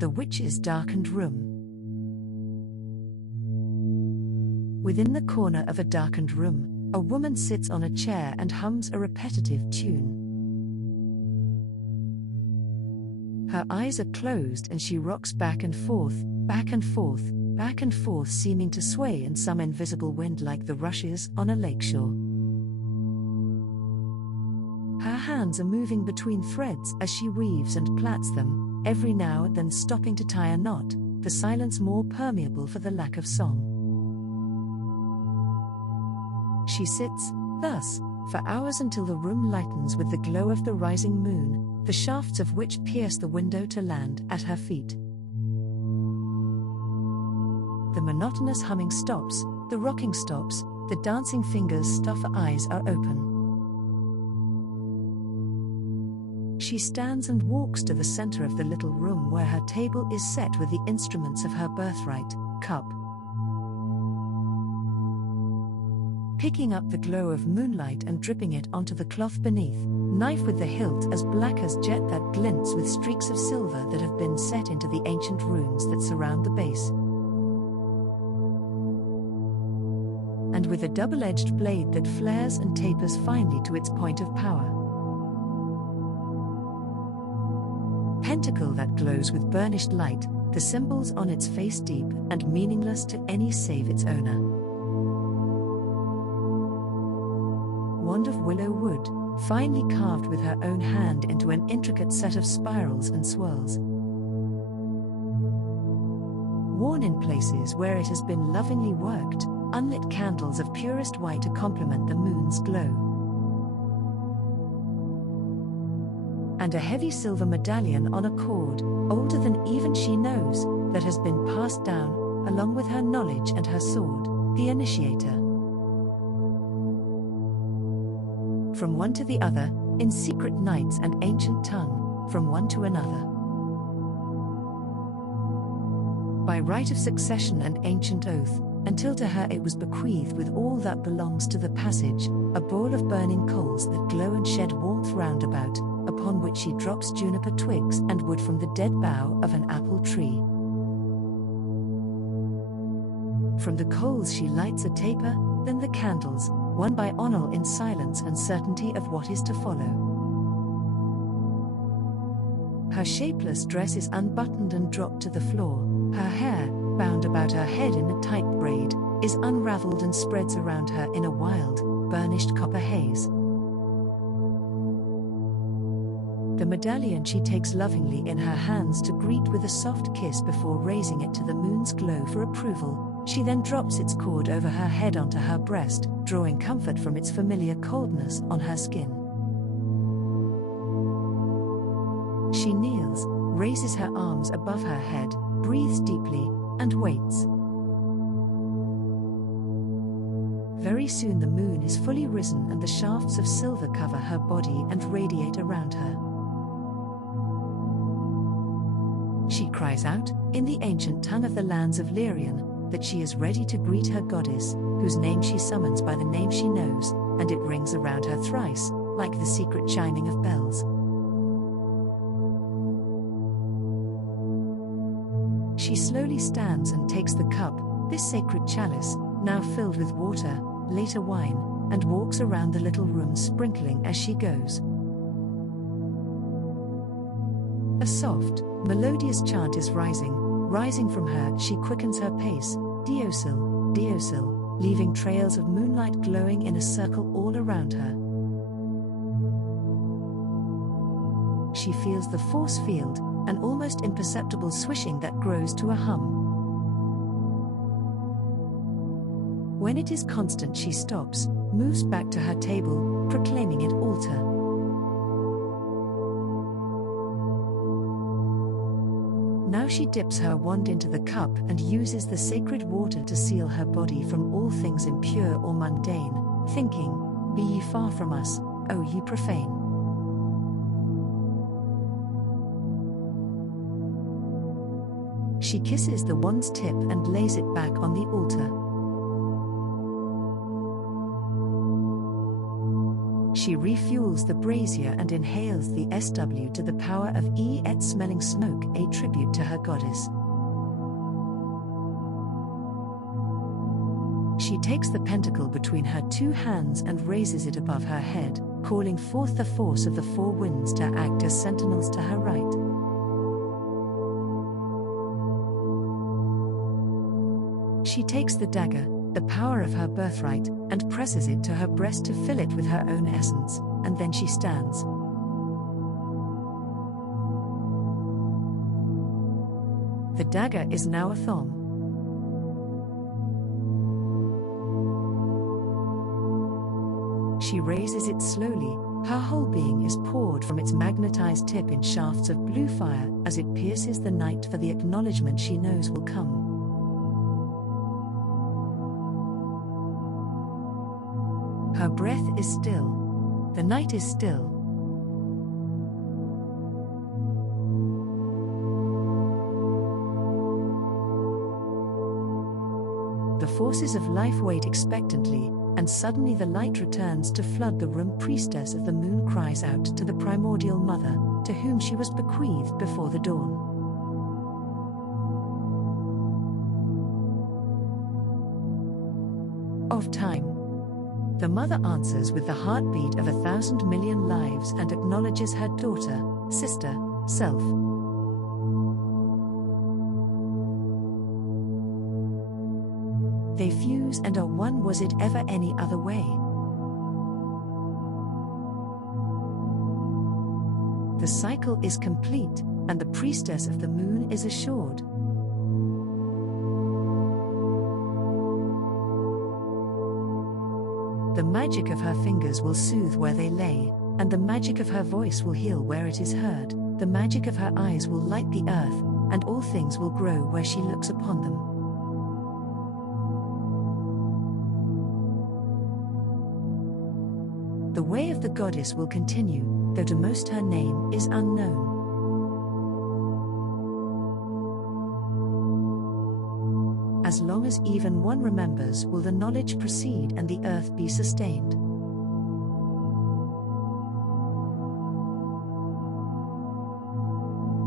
The witch's darkened room. Within the corner of a darkened room, a woman sits on a chair and hums a repetitive tune. Her eyes are closed and she rocks back and forth, back and forth, back and forth, seeming to sway in some invisible wind like the rushes on a lakeshore. Her hands are moving between threads as she weaves and plaits them, every now and then stopping to tie a knot, the silence more permeable for the lack of song. She sits, thus, for hours until the room lightens with the glow of the rising moon, the shafts of which pierce the window to land at her feet. The monotonous humming stops, the rocking stops, the dancing fingers stop, her eyes are open. She stands and walks to the center of the little room where her table is set with the instruments of her birthright, cup. Picking up the glow of moonlight and dripping it onto the cloth beneath, knife with the hilt as black as jet that glints with streaks of silver that have been set into the ancient runes that surround the base. And with a double-edged blade that flares and tapers finely to its point of power. Pentacle that glows with burnished light, the symbols on its face deep and meaningless to any save its owner. Wand of willow wood, finely carved with her own hand into an intricate set of spirals and swirls. Worn in places where it has been lovingly worked, unlit candles of purest white to complement the moon's glow. And a heavy silver medallion on a cord, older than even she knows, that has been passed down, along with her knowledge and her sword, the initiator. From one to the other, in secret nights and ancient tongue, from one to another. By right of succession and ancient oath, until to her it was bequeathed with all that belongs to the passage, a bowl of burning coals that glow and shed warmth round about, upon which she drops juniper twigs and wood from the dead bough of an apple tree. From the coals she lights a taper, then the candles, one by honor in silence and certainty of what is to follow. Her shapeless dress is unbuttoned and dropped to the floor, her hair, bound about her head in a tight braid, is unraveled and spreads around her in a wild, burnished copper haze. The medallion she takes lovingly in her hands to greet with a soft kiss before raising it to the moon's glow for approval. She then drops its cord over her head onto her breast, drawing comfort from its familiar coldness on her skin. She kneels, raises her arms above her head, breathes deeply, and waits. Very soon the moon is fully risen and the shafts of silver cover her body and radiate around her. She cries out, in the ancient tongue of the lands of Lyrian, that she is ready to greet her goddess, whose name she summons by the name she knows, and it rings around her thrice, like the secret chiming of bells. She slowly stands and takes the cup, this sacred chalice, now filled with water, later wine, and walks around the little room sprinkling as she goes. A soft, melodious chant is rising from her. She quickens her pace, Diosil, Diosil, leaving trails of moonlight glowing in a circle all around her. She feels the force field, an almost imperceptible swishing that grows to a hum. When it is constant she stops, moves back to her table, proclaiming it altar. Now she dips her wand into the cup and uses the sacred water to seal her body from all things impure or mundane, thinking, "Be ye far from us, O ye profane." She kisses the wand's tip and lays it back on the altar. She refuels the brazier and inhales the SW to the power of et smelling smoke, a tribute to her goddess. She takes the pentacle between her two hands and raises it above her head, calling forth the force of the four winds to act as sentinels to her right. She takes the dagger, the power of her birthright, and presses it to her breast to fill it with her own essence, and then she stands. The dagger is now a thumb. She raises it slowly, her whole being is poured from its magnetized tip in shafts of blue fire as it pierces the night for the acknowledgement she knows will come. Her breath is still. The night is still. The forces of life wait expectantly, and suddenly the light returns to flood the room. Priestess of the moon cries out to the primordial mother, to whom she was bequeathed before the dawn. Of time. The mother answers with the heartbeat of 1,000 million lives and acknowledges her daughter, sister, self. They fuse and are one. Was it ever any other way? The cycle is complete, and the priestess of the moon is assured. The magic of her fingers will soothe where they lay, and the magic of her voice will heal where it is heard. The magic of her eyes will light the earth, and all things will grow where she looks upon them. The way of the goddess will continue, though to most her name is unknown. As long as even one remembers, will the knowledge proceed and the earth be sustained.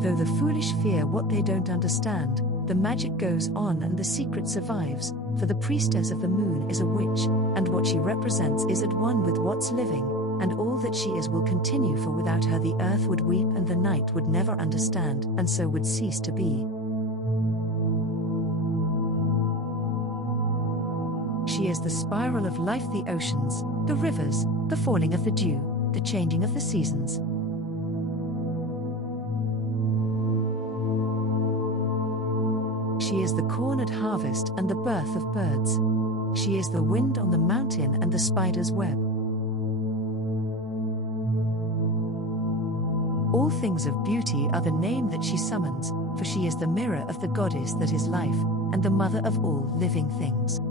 Though the foolish fear what they don't understand, the magic goes on and the secret survives, for the priestess of the moon is a witch, and what she represents is at one with what's living, and all that she is will continue, for without her the earth would weep and the night would never understand, and so would cease to be. She is the spiral of life, the oceans, the rivers, the falling of the dew, the changing of the seasons. She is the corn at harvest and the birth of birds. She is the wind on the mountain and the spider's web. All things of beauty are the name that she summons, for she is the mirror of the goddess that is life, and the mother of all living things.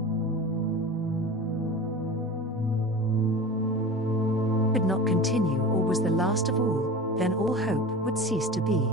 Could not continue, or was the last of all, then all hope would cease to be.